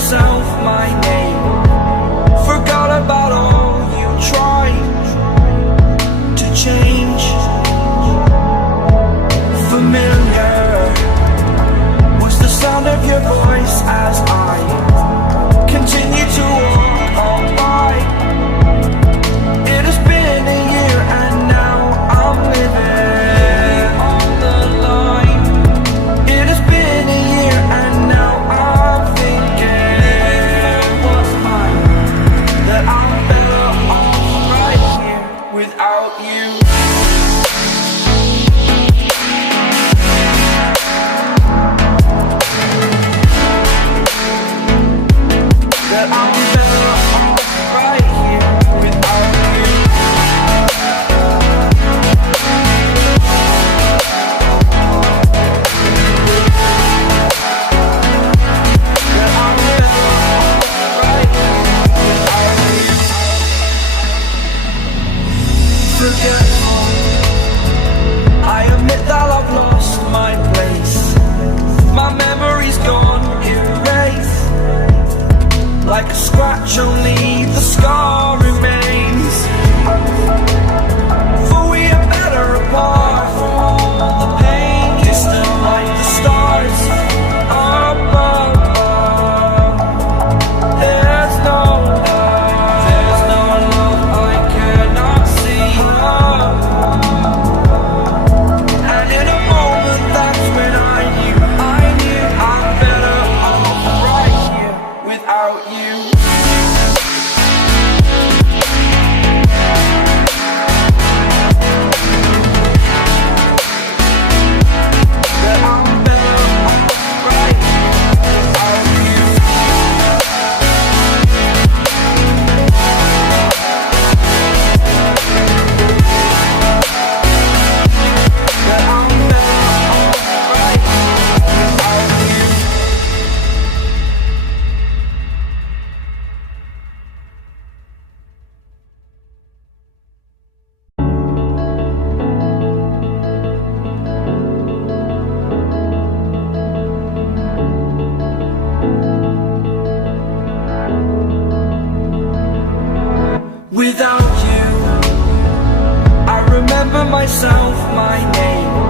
myself my name. Forgot about all you tried to change. Familiar was the sound of your voice as I continue to walk on by. It has been a year and now I'm living on the line. It has been a year and now I'm thinking what's mine, that I'm better off right here without you. That I'm better off right here without you. That I'm better off right here without you. Forgetful, I admit that I've lost my place. My memory's gone erased. Like a scratch, only the scar remains. For we are better apart from all the pain. Distant like the stars above. There's no love I cannot see. And in a moment, that's when I knew I'm better off right here without you. That I'm better off right here without you. That I'm better off right here without you. Without you, I remember myself, my name.